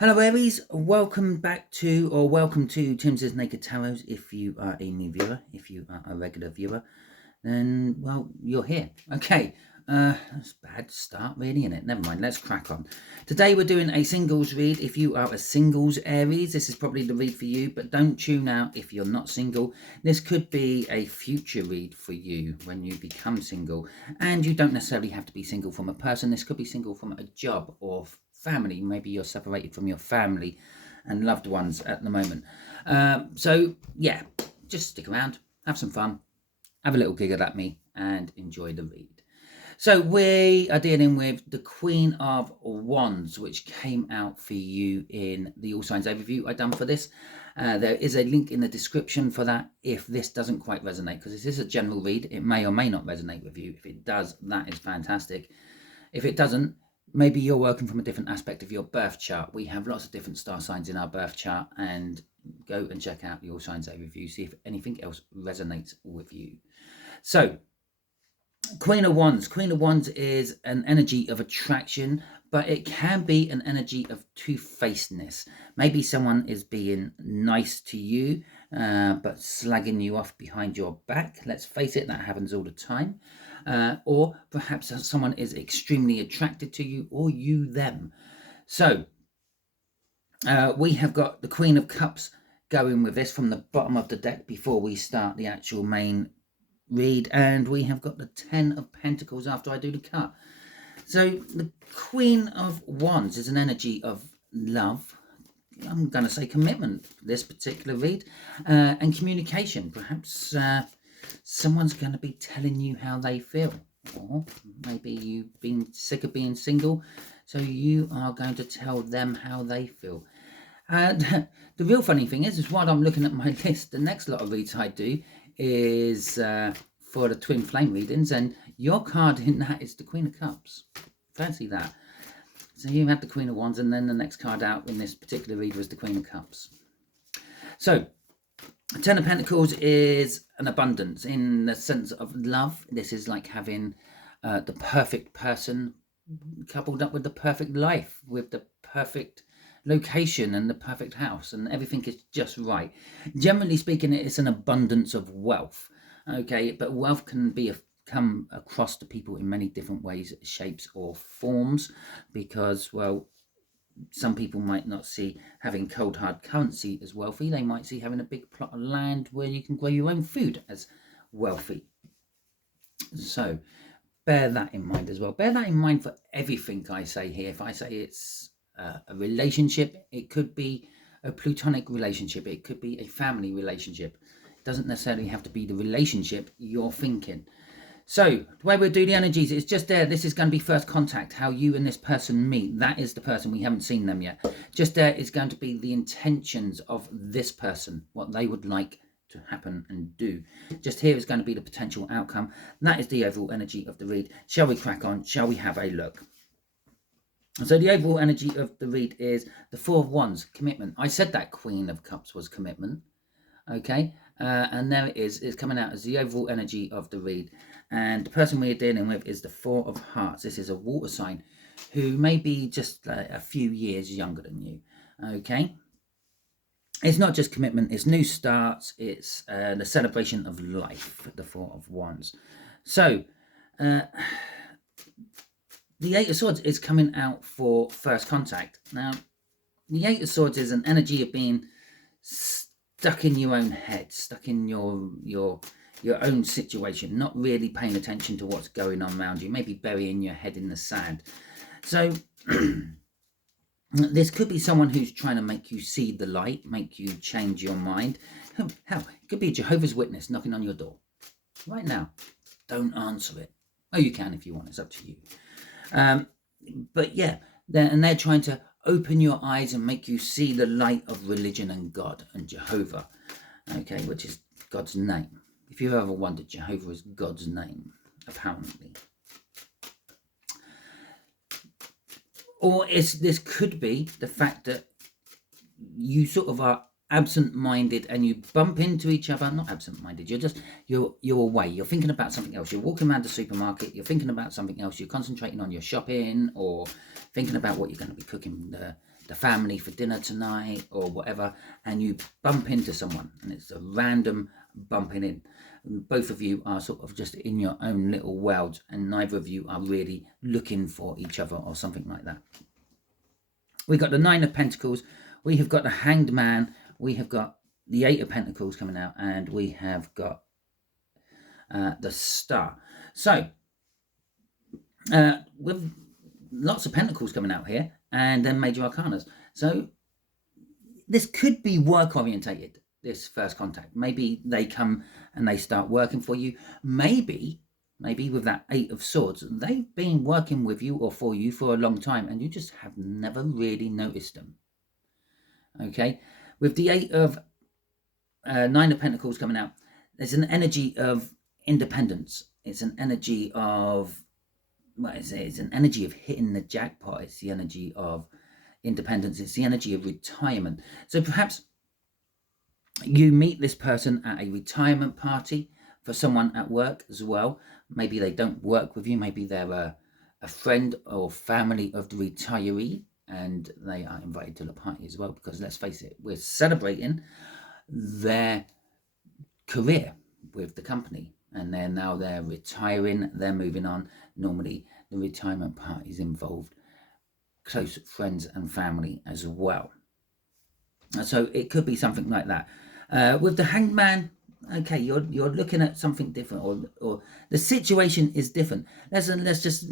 Hello Aries, welcome to Timsy Naked Tarot. If you are a new viewer, if you are a regular viewer, then well, you're here. Okay, that's a bad start really, isn't it? Never mind, let's crack on. Today we're doing a singles read. If you are a singles Aries, this is probably the read for you, but don't tune out if you're not single. This could be a future read for you when you become single, and you don't necessarily have to be single from a person. This could be single from a job or family. Maybe you're separated from your family and loved ones at the moment. So yeah, just stick around, have some fun, have a little giggle at me, and enjoy the read. So we are dealing with the Queen of Wands, which came out for you in the All Signs overview I done for this. There is a link in the description for that if this doesn't quite resonate, because this is a general read. It may or may not resonate with you. If it does, that is fantastic. If it doesn't, maybe you're working from a different aspect of your birth chart. We have lots of different star signs in our birth chart, and go and check out the All Signs overview, see if anything else resonates with you. So, Queen of Wands. Queen of Wands is an energy of attraction, but it can be an energy of two-facedness. Maybe someone is being nice to you, but slagging you off behind your back. Let's face it, that happens all the time. Or perhaps someone is extremely attracted to you, or you them. So we have got the Queen of Cups going with this from the bottom of the deck before we start the actual main read, and we have got the Ten of Pentacles after I do the cut. So the Queen of Wands is an energy of love, I'm going to say commitment, this particular read, and communication. Perhaps someone's going to be telling you how they feel, or maybe you've been sick of being single, so you are going to tell them how they feel. The real funny thing is while I'm looking at my list, the next lot of reads I do is for the twin flame readings, and your card in that is the Queen of Cups. Fancy that. So you had the Queen of Wands, and then the next card out in this particular read was the Queen of Cups. So Ten of Pentacles is an abundance in the sense of love. This is like having the perfect person coupled up with the perfect life, with the perfect location and the perfect house, and everything is just right. Generally speaking, it's an abundance of wealth. Okay, but wealth can come across to people in many different ways, shapes, or forms, because, well, some people might not see having cold hard currency as wealthy. They might see having a big plot of land where you can grow your own food as wealthy. So bear that in mind as well. Bear that in mind for everything I say here. If I say it's a relationship, it could be a platonic relationship, it could be a family relationship. It doesn't necessarily have to be the relationship you're thinking. So the way we'll do the energies is just there. This is going to be first contact, how you and this person meet. That is the person. We haven't seen them yet. Just there is going to be the intentions of this person, what they would like to happen and do. Just here is going to be the potential outcome. That is the overall energy of the read. Shall we crack on? Shall we have a look? So the overall energy of the read is the Four of Wands, commitment. I said that Queen of Cups was commitment. Okay, and there it is. It's coming out as the overall energy of the read. And the person we're dealing with is the Four of Hearts. This is a water sign who may be just a few years younger than you. Okay, it's not just commitment, it's new starts, it's the celebration of life, the Four of Wands. So the Eight of Swords is coming out for first contact. Now, the Eight of Swords is an energy of being stuck in your own head, stuck in your own situation, not really paying attention to what's going on around you, maybe burying your head in the sand. So this could be someone who's trying to make you see the light, make you change your mind. Hell, it could be a Jehovah's Witness knocking on your door right now. Don't answer it. Oh, you can if you want, it's up to you. But yeah, they're trying to open your eyes and make you see the light of religion and God and Jehovah, okay, which is God's name. If you've ever wondered, Jehovah is God's name, apparently. Or this could be the fact that you sort of are absent-minded and you bump into each other. Not absent-minded, you're away, you're thinking about something else. You're walking around the supermarket, you're thinking about something else, you're concentrating on your shopping or thinking about what you're going to be cooking the family for dinner tonight or whatever, and you bump into someone, and it's a random bumping in. Both of you are sort of just in your own little world, and neither of you are really looking for each other or something like that. We got the Nine of Pentacles, we have got the Hanged Man, we have got the Eight of Pentacles coming out, and we have got the Star. So with lots of Pentacles coming out here, and then Major Arcanas. So this could be work orientated, this first contact. Maybe they come and they start working for you. Maybe with that Eight of Swords, they've been working with you or for you for a long time, and you just have never really noticed them. Okay, with the Nine of Pentacles coming out, there's an energy of independence. It's an energy of, it's an energy of hitting the jackpot. It's the energy of independence. It's the energy of retirement. So perhaps you meet this person at a retirement party for someone at work as well. Maybe they don't work with you. Maybe they're a friend or family of the retiree, and they are invited to the party as well, because let's face it, we're celebrating their career with the company, and they're retiring, they're moving on. Normally the retirement parties involved close friends and family as well. So it could be something like that. With the Hanged Man, okay, you're looking at something different, or the situation is different. Let's just,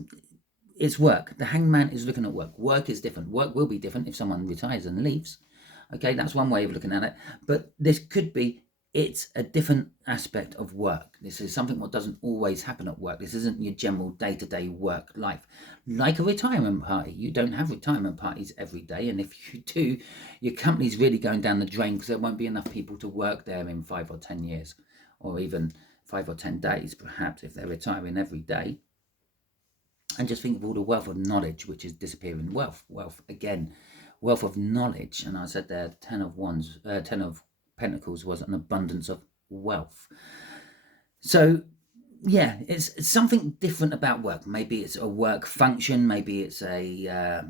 it's work. The Hanged Man is looking at work. Work is different. Work will be different if someone retires and leaves. Okay, that's one way of looking at it. But this could be, it's a different aspect of work. This is something that doesn't always happen at work. This isn't your general day-to-day work life. Like a retirement party, you don't have retirement parties every day, and if you do, your company's really going down the drain, because there won't be enough people to work there in 5 or 10 years, or even 5 or 10 days, perhaps, if they're retiring every day. And just think of all the wealth of knowledge which is disappearing. Wealth again, wealth of knowledge. And I said there, Ten of Pentacles was an abundance of wealth. So yeah, it's something different about work. Maybe it's a work function. Maybe it's a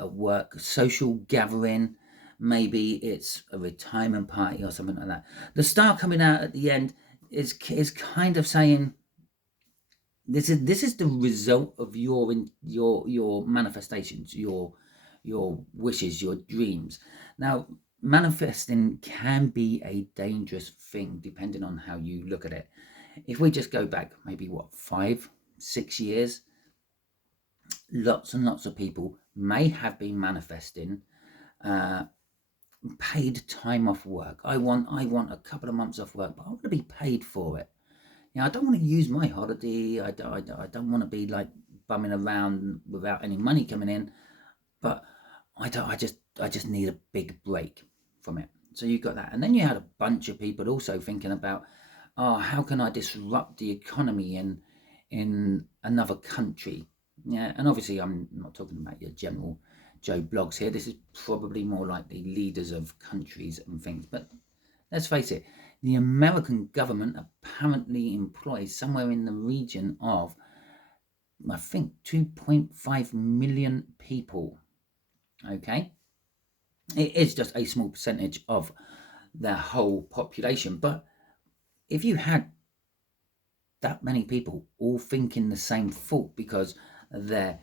work social gathering. Maybe it's a retirement party or something like that. The Star coming out at the end is kind of saying, this is the result of your manifestations, your wishes, your dreams. Now, manifesting can be a dangerous thing depending on how you look at it. If we just go back maybe 5-6 years, lots and lots of people may have been manifesting paid time off work. I want a couple of months off work, but I want to be paid for it. I don't want to use my holiday. I don't want to be like bumming around without any money coming in, but I just need a big break from it. So you got that, and then you had a bunch of people also thinking about, how can I disrupt the economy in another country? Yeah, and obviously I'm not talking about your general Joe blogs here. This is probably more like the leaders of countries and things. But let's face it, the American government apparently employs somewhere in the region of, I think, 2.5 million people. Okay, it is just a small percentage of their whole population, but if you had that many people all thinking the same thought because their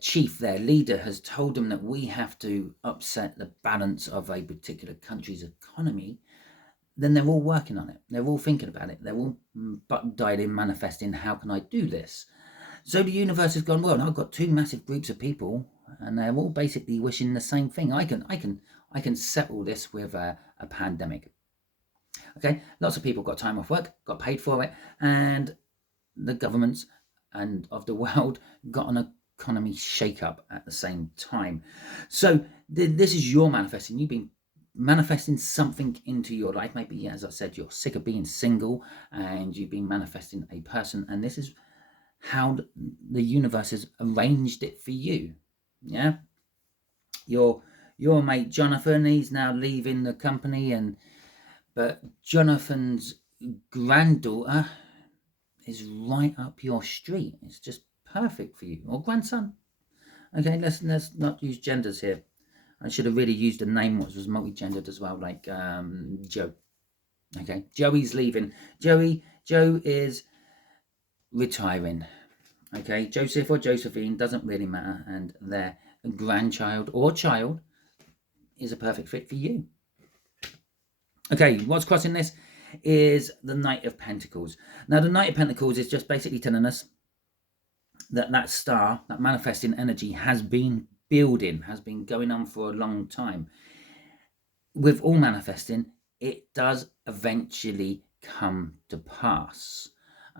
chief, their leader, has told them that we have to upset the balance of a particular country's economy, then they're all working on it. They're all thinking about it. They're all dialed in, manifesting, how can I do this? So the universe has gone, well, I've got two massive groups of people, and they're all basically wishing the same thing. I can settle this with a pandemic. Okay, lots of people got time off work, got paid for it, and the governments and of the world got an economy shake-up at the same time. So this is your manifesting. You've been manifesting something into your life. Maybe, as I said, you're sick of being single and you've been manifesting a person, and this is how the universe has arranged it for you. Yeah, your mate Jonathan, he's now leaving the company, but Jonathan's granddaughter is right up your street. It's just perfect for you. Or grandson. Okay, let's not use genders here. I should have really used a name which was multi-gendered as well, like Joe. Okay, Joey's leaving. Joe is retiring. Okay, Joseph or Josephine, doesn't really matter, and their grandchild or child is a perfect fit for you. Okay, what's crossing this is the Knight of Pentacles. Now, the Knight of Pentacles is just basically telling us that star, that manifesting energy, has been building, has been going on for a long time. With all manifesting, it does eventually come to pass.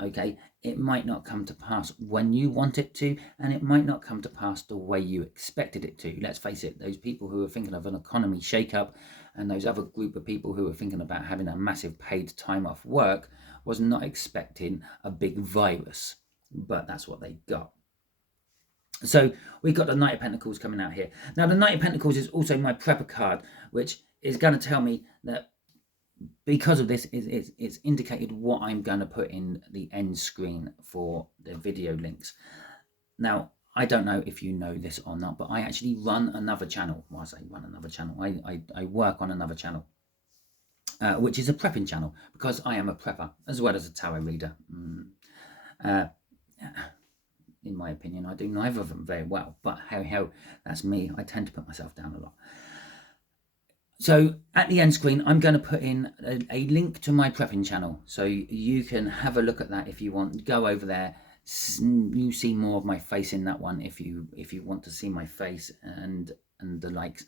Okay, it might not come to pass when you want it to, and it might not come to pass the way you expected it to. Let's face it, those people who are thinking of an economy shake-up and those other group of people who are thinking about having a massive paid time off work was not expecting a big virus, but that's what they got. So we've got the Knight of Pentacles coming out here. Now, the Knight of Pentacles is also my prepper card, which is going to tell me that because of this, it's indicated what I'm going to put in the end screen for the video links. Now, I don't know if you know this or not, but I actually run another channel. Well, I say run another channel. I work on another channel, which is a prepping channel, because I am a prepper as well as a tarot reader. In my opinion, I do neither of them very well, but how that's me. I tend to put myself down a lot. So at the end screen, I'm going to put in a link to my prepping channel, so you can have a look at that if you want. Go over there. You see more of my face in that one if you want to see my face and the likes,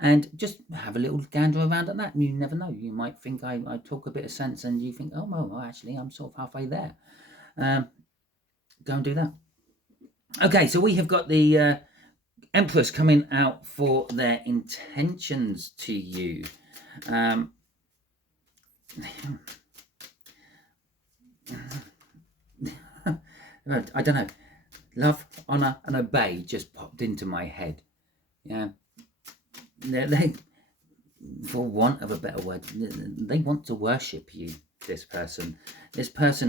and just have a little gander around at that. You never know. You might think I talk a bit of sense, and you think, oh well, actually I'm sort of halfway there. Go and do that. Okay, so we have got the Empress coming out for their intentions to you. I don't know. Love, honor, and obey just popped into my head. Yeah, they, for want of a better word, they want to worship you. This person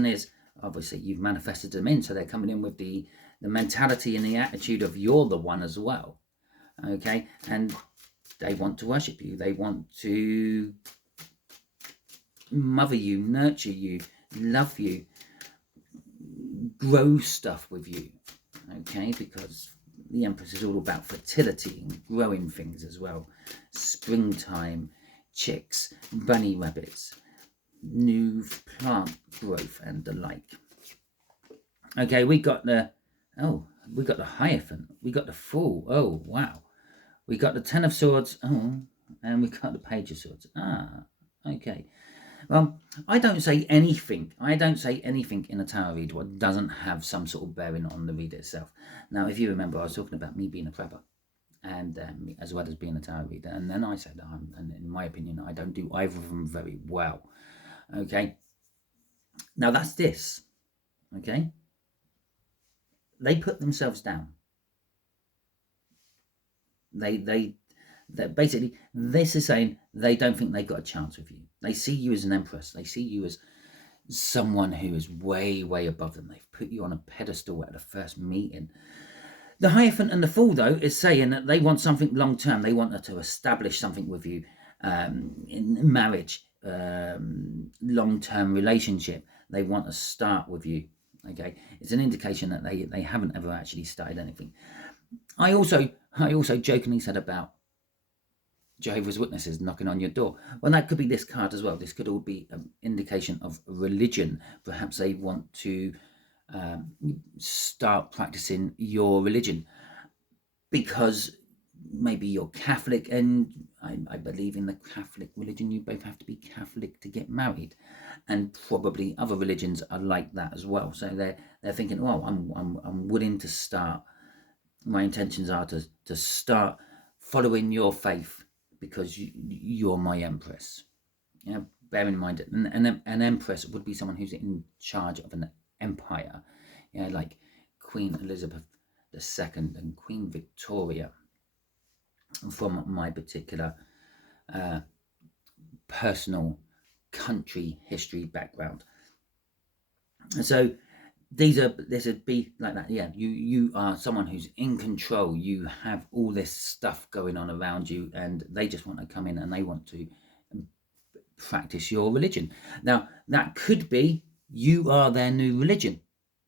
is obviously, you've manifested them in, so they're coming in with the mentality and the attitude of you're the one as well. Okay, and they want to worship you. They want to mother you, nurture you, love you, grow stuff with you. Okay, because the Empress is all about fertility and growing things as well. Springtime, chicks, bunny rabbits, new plant growth and the like. Okay, we got the Hierophant, we got the Fool. Oh wow, we got the Ten of Swords. Oh, and we got the Page of Swords. Okay. Well, I don't say anything in a tarot read what doesn't have some sort of bearing on the read itself. Now, if you remember, I was talking about me being a prepper, and as well as being a tarot reader, and then I said, and in my opinion, I don't do either of them very well. Okay. Now that's this. Okay. They put themselves down. They basically, this is saying they don't think they've got a chance with you. They see you as an Empress. They see you as someone who is way, way above them. They've put you on a pedestal at the first meeting. The Hierophant and the Fool, though, is saying that they want something long-term. They want to establish something with you, in marriage, long-term relationship. They want to start with you. Okay, it's an indication that they haven't ever actually started anything. I also jokingly said about Jehovah's Witnesses knocking on your door. Well, that could be this card as well. This could all be an indication of religion. Perhaps they want to start practicing your religion because maybe you're Catholic, and I believe in the Catholic religion. You both have to be Catholic to get married, and probably other religions are like that as well. So they're thinking, well, I'm willing to start. My intentions are to start following your faith because you're my Empress. Yeah, bear in mind, an Empress would be someone who's in charge of an empire. Yeah, like Queen Elizabeth II and Queen Victoria. From my particular personal country history background. So this would be like that. Yeah, you are someone who's in control. You have all this stuff going on around you, and they just want to come in and they want to practice your religion. Now, that could be you are their new religion.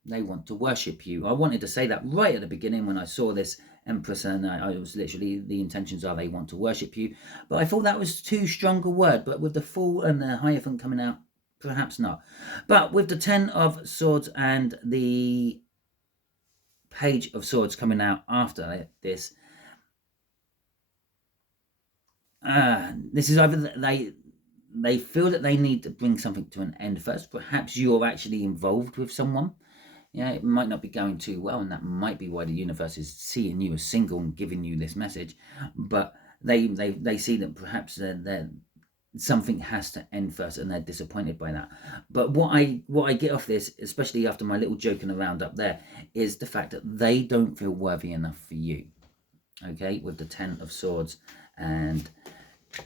They want to worship you. I wanted to say that right at the beginning when I saw this Empress, and I was literally, the intentions are they want to worship you. But I thought that was too strong a word. But with the Fool and the Hierophant coming out, perhaps not. But with the Ten of Swords and the Page of Swords coming out after this, this is either they feel that they need to bring something to an end first. Perhaps you're actually involved with someone. Yeah, it might not be going too well, and that might be why the universe is seeing you as single and giving you this message. But they see that perhaps they're something has to end first, and they're disappointed by that. But what I get off this, especially after my little joking around up there, is the fact that they don't feel worthy enough for you. Okay, with the Ten of Swords and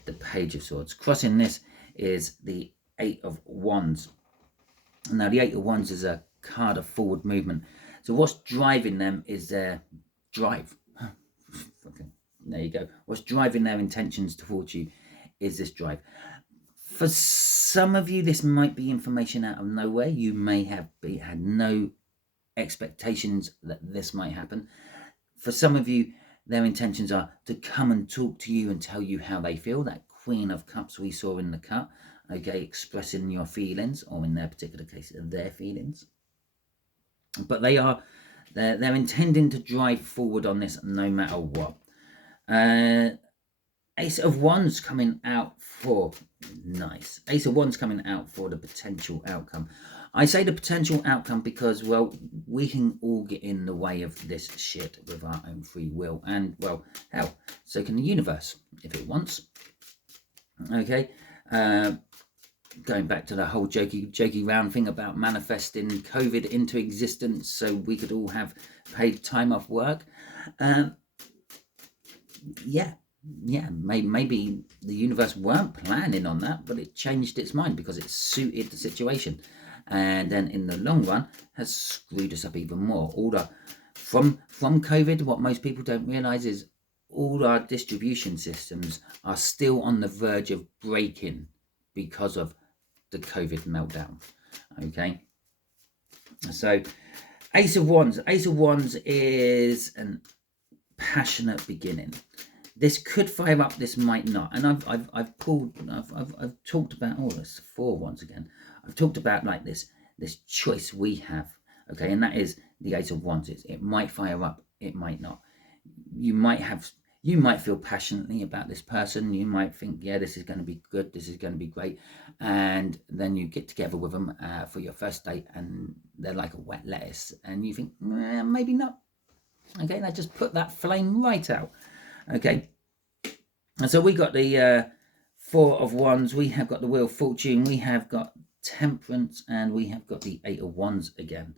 the Page of Swords. Crossing this is the Eight of Wands. Now, the Eight of Wands is a card of forward movement. So what's driving them is their drive. Okay, there you go. What's driving their intentions towards you is this drive. For some of you, this might be information out of nowhere. You may have had no expectations that this might happen. For some of you, their intentions are to come and talk to you and tell you how they feel. That Queen of Cups we saw in the cut, okay, expressing your feelings, or in their particular case, their feelings. But they're intending to drive forward on this no matter what. Ace of Wands coming out for, nice. Ace of Wands coming out for the potential outcome. I say the potential outcome because, well, we can all get in the way of this shit with our own free will. And, well, hell, so can the universe, if it wants. Okay? Going back to the whole jokey round thing about manifesting COVID into existence so we could all have paid time off work. Yeah, maybe the universe weren't planning on that, but it changed its mind because it suited the situation, and then in the long run has screwed us up even more. All the from COVID, what most people don't realize is all our distribution systems are still on the verge of breaking because of the COVID meltdown. Okay, so Ace of Wands is an passionate beginning. This could fire up, this might not. And I've talked about, oh, that's 4 Wands again. I've talked about like this choice we have, okay, and that is the Ace of Wands. It might fire up, it might not. You might feel passionately about this person. You might think, yeah, this is going to be good, this is going to be great, and then you get together with them for your first date, and they're like a wet lettuce, and you think, maybe not. Okay, they just put that flame right out. Okay, and so we got the 4 of Wands, we have got the Wheel of Fortune, we have got Temperance, and we have got the 8 of Wands again.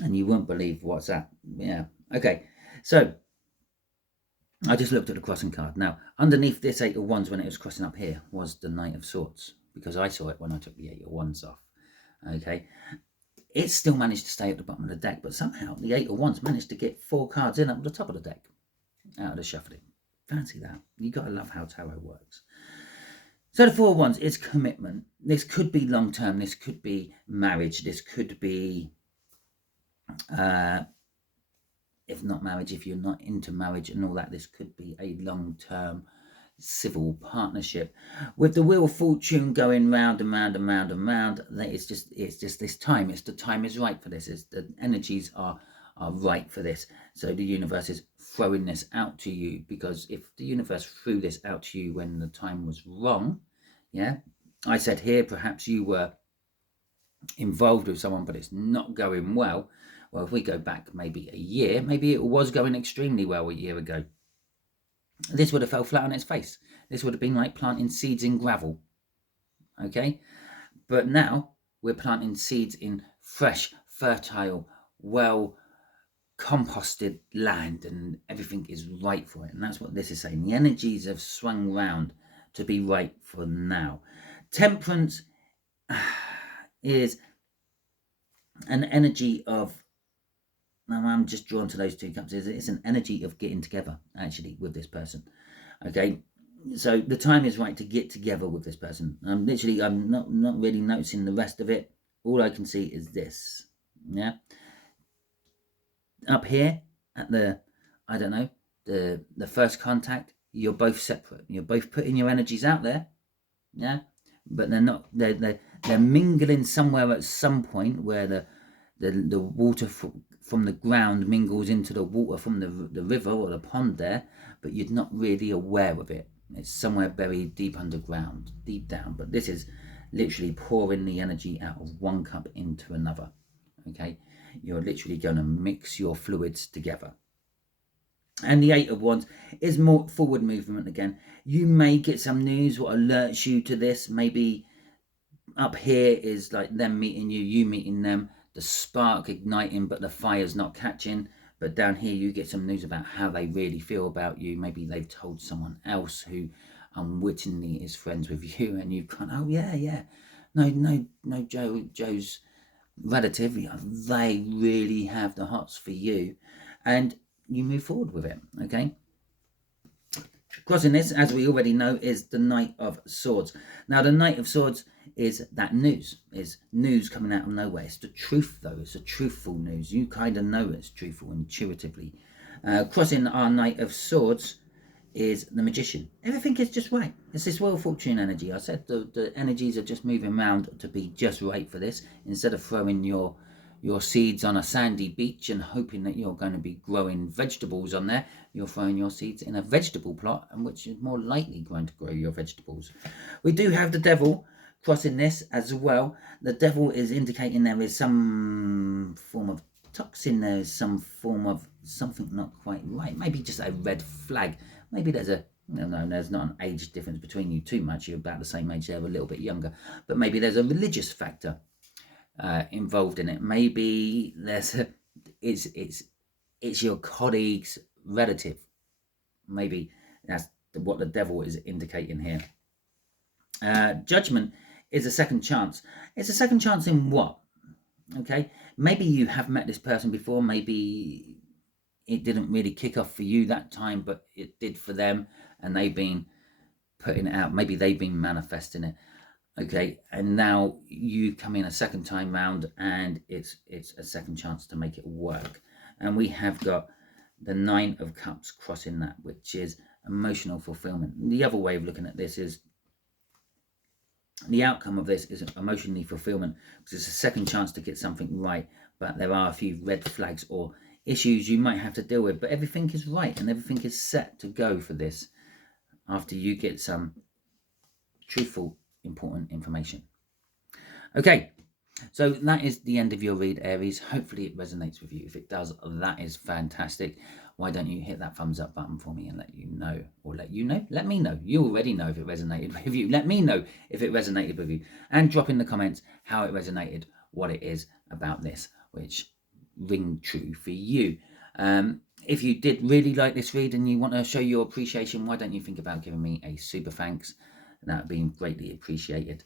And you won't believe what's that. Yeah, okay, so I just looked at the crossing card. Now, underneath this 8 of Wands, when it was crossing up here, was the Knight of Swords, because I saw it when I took the 8 of Wands off. Okay, it still managed to stay at the bottom of the deck, but somehow the 8 of Wands managed to get 4 cards in at the top of the deck out of the shuffling. Fancy that. You got to love how tarot works. So the 4 of Wands is commitment. This could be long term. This could be marriage. This could be, if not marriage, if you're not into marriage and all that, this could be a long term civil partnership. With the Wheel of Fortune going round and round and round and round, it's just this time. It's the time is right for this. It's the energies are right for this. So the universe is throwing this out to you, because if the universe threw this out to you when the time was wrong, yeah, I said here, perhaps you were involved with someone but it's not going well. Well, if we go back maybe a year, maybe it was going extremely well a year ago. This would have fell flat on its face. This would have been like planting seeds in gravel. Okay? But now we're planting seeds in fresh, fertile, well composted land, and everything is right for it. And that's what this is saying. The energies have swung round to be right for now. Temperance is an energy of, now I'm just drawn to those two cups, it's an energy of getting together actually with this person. Okay, so the time is right to get together with this person. I'm not really noticing the rest of it. All I can see is this. Yeah, up here at the, I don't know, the first contact, you're both separate. You're both putting your energies out there. Yeah, but they're not. They're mingling somewhere at some point where the water from the ground mingles into the water from the river or the pond there, but you're not really aware of it. It's somewhere buried deep underground, deep down. But this is literally pouring the energy out of one cup into another. Okay, you're literally going to mix your fluids together. And the Eight of Wands is more forward movement again. You may get some news what alerts you to this. Maybe up here is like them meeting you, you meeting them, the spark igniting, but the fire's not catching. But down here, you get some news about how they really feel about you. Maybe they've told someone else who unwittingly is friends with you, and you've gone, oh yeah, no, Joe's relative, they really have the hots for you, and you move forward with it. Okay. Crossing this, as we already know, is the Knight of Swords. Now, the Knight of Swords is that news, is news coming out of nowhere. It's the truth, though. It's a truthful news. You kind of know it's truthful intuitively. Crossing our Knight of Swords is the Magician. Everything is just right. It's this Wheel of Fortune energy. I said the energies are just moving around to be just right for this. Instead of throwing your seeds on a sandy beach and hoping that you're going to be growing vegetables on there, you're throwing your seeds in a vegetable plot, and which is more likely going to grow your vegetables. We do have the Devil crossing this as well. The Devil is indicating there is some form of toxin, there is some form of something not quite right. Maybe just a red flag. Maybe there's a, no, there's not an age difference between you too much. You're about the same age, they're a little bit younger. But maybe there's a religious factor involved in it. Maybe there's it's your colleague's relative. Maybe that's what the Devil is indicating here. Judgment is a second chance. It's a second chance in what? Okay, maybe you have met this person before. Maybe it didn't really kick off for you that time, but it did for them, and they've been putting it out. Maybe they've been manifesting it. Okay, and now you come in a second time round, and it's a second chance to make it work. And we have got the Nine of Cups crossing that, which is emotional fulfillment. The other way of looking at this is the outcome of this is emotionally fulfillment, because it's a second chance to get something right, but there are a few red flags or issues you might have to deal with, but everything is right and everything is set to go for this after you get some truthful, important information. Okay, so that is the end of your read, Aries. Hopefully it resonates with you. If it does, that is fantastic. Why don't you hit that thumbs up button for me and let you know, or let me know. You already know if it resonated with you. Let me know if it resonated with you, and drop in the comments how it resonated, what it is about this which ring true for you. If you did really like this read and you want to show your appreciation, why don't you think about giving me a super thanks? That would be greatly appreciated.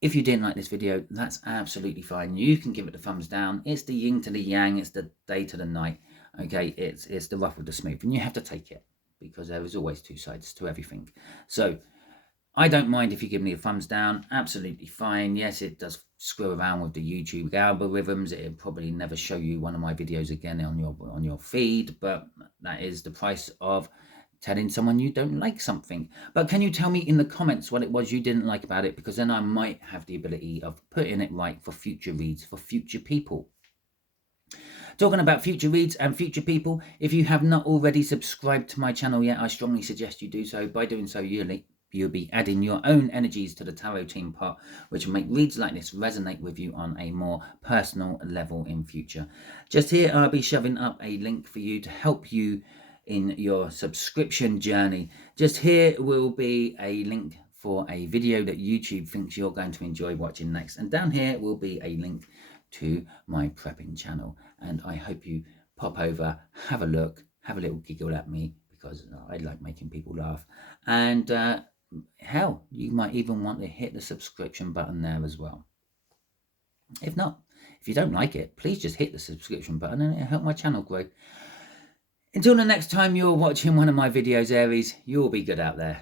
If you didn't like this video, that's absolutely fine. You can give it the thumbs down. It's the yin to the yang. It's the day to the night. Okay, it's the rough with the smooth, and you have to take it, because there is always two sides to everything. So I don't mind if you give me a thumbs down. Absolutely fine. Yes, it does screw around with the YouTube algorithms. It'll probably never show you one of my videos again on your feed, but that is the price of telling someone you don't like something. But can you tell me in the comments what it was you didn't like about it? Because then I might have the ability of putting it right for future reads, for future people. Talking about future reads and future people, if you have not already subscribed to my channel yet, I strongly suggest you do so. By doing so, you'll be adding your own energies to the tarot team pot, which will make reads like this resonate with you on a more personal level in future. Just here, I'll be shoving up a link for you to help you in your subscription journey. Just here will be a link for a video that YouTube thinks you're going to enjoy watching next, and down here will be a link to my prepping channel, and I hope you pop over, have a look, have a little giggle at me, because I like making people laugh, and hell, you might even want to hit the subscription button there as well. If not, If you don't like it, please just hit the subscription button and it'll help my channel grow. Until the next time you're watching one of my videos, Aries, you'll be good out there.